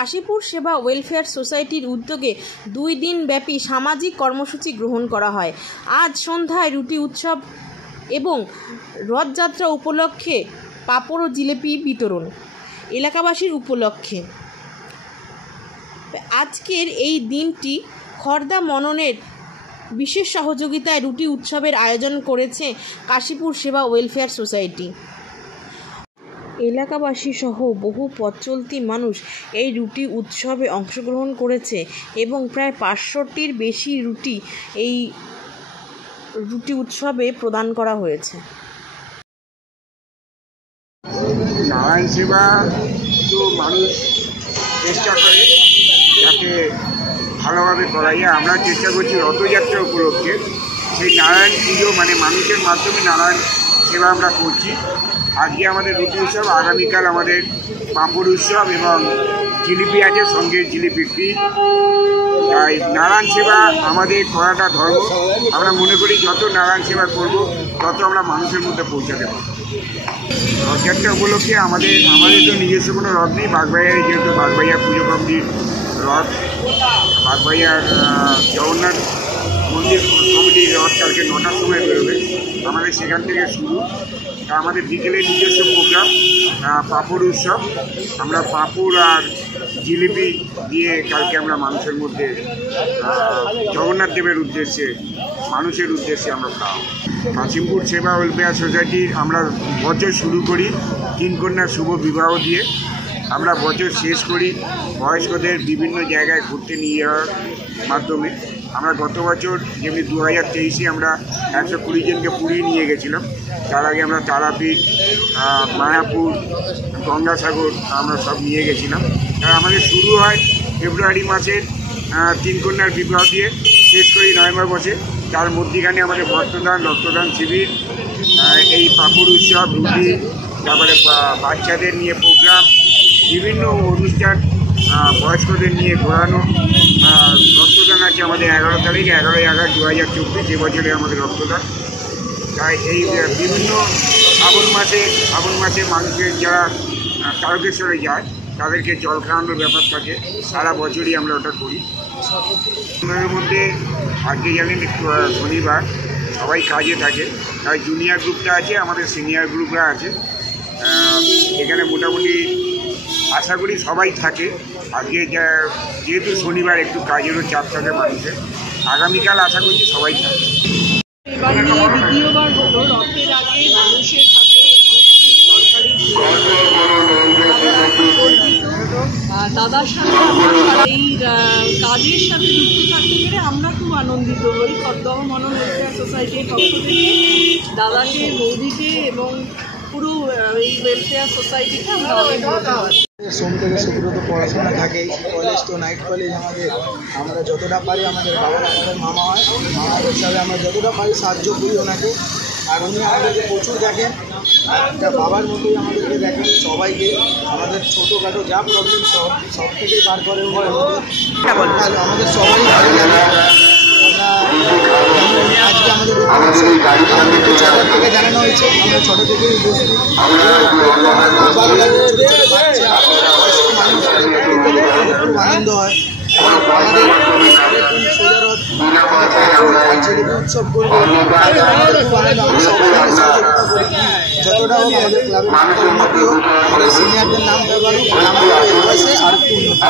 কাশীপুর সেবা ওয়েলফেয়ার সোসাইটির উদ্যোগে 2 দিনব্যাপী সামাজিক কর্মসূচি গ্রহণ করা হয়। আজ সন্ধ্যায় রুটি উৎসব এবং রথযাত্রা উপলক্ষে পাঁপড় ও জিলিপি বিতরণ এলাকাবাসীর উপলক্ষে। আজকের এই দিনটি খর্দা মননের বিশেষ সহযোগিতায় রুটি উৎসবের আয়োজন করেছে কাশীপুর সেবা ওয়েলফেয়ার সোসাইটি। এলাকাবাসী সহ বহু পথচলতি মানুষ এই রুটি উৎসবে অংশগ্রহণ করেছে এবং প্রায় 500টির বেশি রুটি এই রুটি উৎসবে প্রদান করা হয়েছে। নারায়ণ সেবা তো মানুষ চেষ্টা করে যাতে ভালোভাবে করা যায়। আমরা চেষ্টা করছি রথযাত্রা উপলক্ষে সেই নারায়ণ পুজো মানে মানুষের মাধ্যমে নারায়ণ সেবা আমরা করছি। আজকে আমাদের রুটি উৎসব, আগামীকাল আমাদের পাঁপড় উৎসব এবং জিলিপি আছে, সঙ্গে জিলিপি ফ্রি। তাই নারায়ণ সেবা আমাদের করাটা ধর্ম। আমরা মনে করি যত নারায়ণ সেবা করব তত আমরা মানুষের মধ্যে পৌঁছাতে পারব। রথযাত্রা উপলক্ষে আমাদের তো নিজস্ব কোনো রথ নেই। বাগবাইয়ার যেহেতু বাগবাইয়া পুজো কমিটির রথ, বাগবাইয়ার জগন্নাথ মন্দির কমিটির রথ কালকে 9টার সময় বেরোবে। আমাদের সেখান থেকে শুরু। আমাদের বিকেলে নিজস্ব প্রোগ্রাম পাঁপড় উৎসব। আমরা পাঁপড় আর জিলিপি দিয়ে কালকে আমরা মানুষের মধ্যে জগন্নাথ দেবের উদ্দেশ্যে মানুষের উদ্দেশ্যে আমরা খাওয়াবো। কাশীপুর সেবা ওয়েলফেয়ার সোসাইটি আমরা বছর শুরু করি 3 কন্যা শুভ বিবাহ দিয়ে। আমরা বছর শেষ করি বয়স্কদের বিভিন্ন জায়গায় ঘুরতে নিয়ে যাওয়ার মাধ্যমে। আমরা গত বছর যেমনি 2023-এ আমরা 120 জনকে পুরী নিয়ে গেছিলাম। তার আগে আমরা তারাপীঠ, মায়াপুর, গঙ্গাসাগর আমরা সব নিয়ে গেছিলাম। আমাদের শুরু হয় ফেব্রুয়ারি মাসের 3 কন্যার বিবাহ দিয়ে, শেষ করি নভেম্বর মাসে। তার মধ্যেখানে আমাদের রক্তদান শিবির, এই পাঁপড় উৎসব, রুটি, তারপরে বাচ্চাদের নিয়ে প্রোগ্রাম, বিভিন্ন অনুষ্ঠান, বয়স্কদের নিয়ে ঘোরানো। রক্তদান আছে আমাদের 11 তারিখ, 11/11/2024 এবছরে আমাদের রক্তদান। তাই এই বিভিন্ন শ্রাবণ মাসে মানুষের যারা তারকেশ্বরে যায় তাদেরকে জল খাওয়ানোর ব্যাপার থাকে। সারা বছরই আমরা ওটা করি। এর মধ্যে আজকে জানেন শনিবার, সবাই কাজে থাকে। তাই জুনিয়র গ্রুপটা আছে, আমাদের সিনিয়র গ্রুপরা আছে। এখানে মোটামুটি আশা করি সবাই থাকে। আজকে যেহেতু শনিবার একটু কাজেরও চাপ থাকে মানুষের, আগামীকাল আশা করছি সবাই থাকে। এবার নিয়ে দ্বিতীয়বার হলো রথের আগে মানুষের সাথে সরকারি দাদার সাথে এই কাজের সাথে যুক্ত থাকতে পেরে আমরা খুব আনন্দিত হই। খর্দা মনন ওয়েলফেয়ার সোসাইটির পক্ষ থেকে দাদাকে, বৌদিকে এবং পুরো এই ওয়েলফেয়ার সোসাইটিকে আমরা অনেক ধন্যবাদ। সোম থেকে শুক্র তো পড়াশোনা থাকেই, কলেজ তো নাইট কলেজ। আমরা যতটা পারি, আমাদের বাবার আমাদের মামা হয়, মামার হিসাবে আমরা যতটা পারি সাহায্য করি ওনাকে। আর উনি আমাদেরকে প্রচুর দেখেন, একটা বাবার মতোই আমাদেরকে দেখেন সবাইকে। আমাদের ছোটোখাটো যা প্রবলেম সব থেকেই বার করে উনি আমাদের সবাই ভালো লাগে। আজকে আমাদের ছোটো থেকে জানানো হয়েছে, আমরা ছোটো থেকেই উপস্থিত। ভালো লাগে, খুব আনন্দ হয়। আমাদের সোজারথ উৎসব করবো, খুব আনন্দ। আমরা সবাই সহযোগিতা করি, যতটা হোক আমাদের ক্লাবের উন্নতি হোক, আমাদের সিনিয়রদের নাম ব্যবহার হোক, আমাদের বয়সে আর একটু উন্নতি।